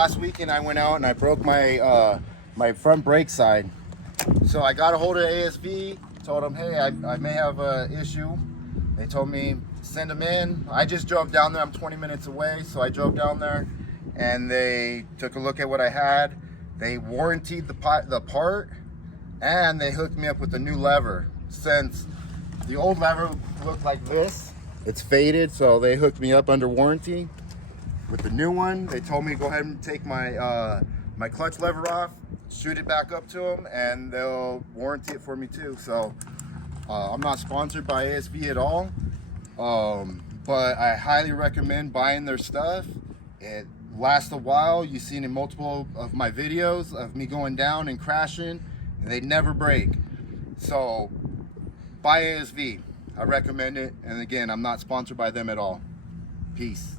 last weekend I went out and I broke my my front brake side. So I got a hold of ASV, told them, hey, I may have an issue. They told me send them in. I just drove down there. I'm 20 minutes away, so I drove down there and they took a look at what I had. They warranted the part, and they hooked me up with a new lever. Since the old lever looked like this, it's faded, so they hooked me up under warranty with the new one. They told me to go ahead and take my my clutch lever off, shoot it back up to them, and they'll warranty it for me too. So I'm not sponsored by ASV at all, but I highly recommend buying their stuff. It lasts a while. You've seen in multiple of my videos of me going down and crashing, and they never break. So buy ASV. I recommend it. And again, I'm not sponsored by them at all. Peace.